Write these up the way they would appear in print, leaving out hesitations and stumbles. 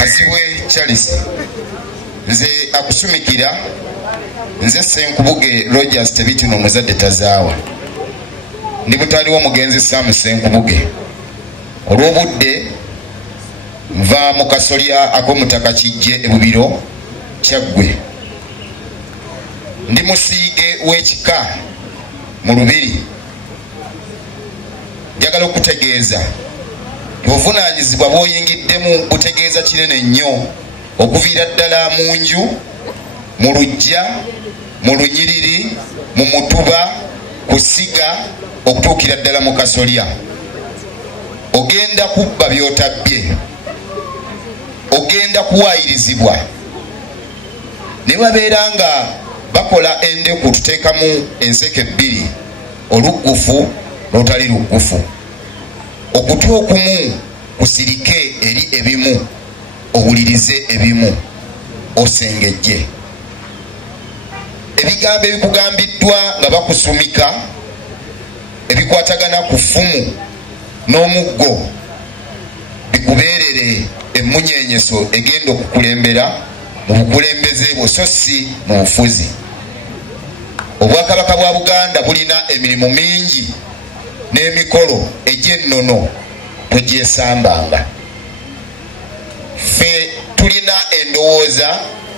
Kazibwe Charles nze akusumikira nze Senkubuge Rogers Tebitino muzadde tazaawa ndi mutali w'omugenzi Sam Senkubuge olw'obudde nva mu kasolya ak'omutaka Kijje ebubiro Kyaggwe ndi musiige w'ekika mu Lubiri njagala okutegeeza obuvunaanyizibwa bw'oyingiddemu butegeeza kinene nnyo okuviira ddala mu nju mu Lujja mu Lunyiriri mu Mutuba ku Siga okutuukira ddala mu Kasolya ogenda kubba by'otabbye ogenda kuwaayirizibwa ne babeera nga bakola endeku tuteekamu enseke bbiri oluggufu n'otali luggufu okutwa okumu kusirike eri ebimu owulirize ebimu osengejje ebigambo ebikugambiddwa nga bakusumika ebikwatagana ku ffumu n'omuggo bikubeerere emmunyeenyeso egenda okukulembera mu bukulembeze bwo so si mu bufuzi. Obwakabaka bwa Buganda bulina emirimu mingi n'emikolo egy'ennono togyesambanga. Ffe tulina endowooza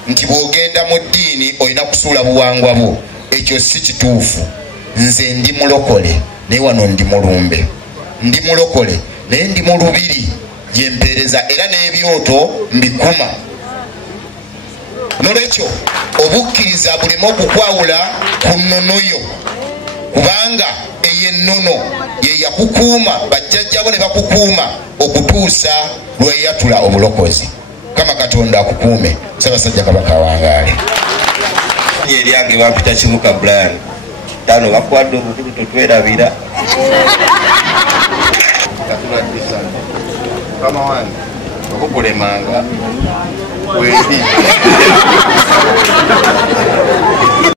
nti bw'ogenda mu ddiini olina kusuula buwangwa bwo. Ekyo si kituufu. Nze ndi mulokole naye wano ndi mulumbe. Ndi mulokole naye ndi mu Lubiri gye mpeereza era n'ebyoto mbikuma. Nolwekyo obukkiriza buleme okukwawula ku nnono yo kubanga ey'ennono ye yakukuuma bajjajjabo ne bakukuuma okutuusa lweyatula obulokozi. Kama Katonda akukuume. Ssaabasajja Kabaka awangaale. Eryange bampita Kimuka Brian tano bakwadde obukulu totwerabira katuladdisa kama wange okukulemanga wendi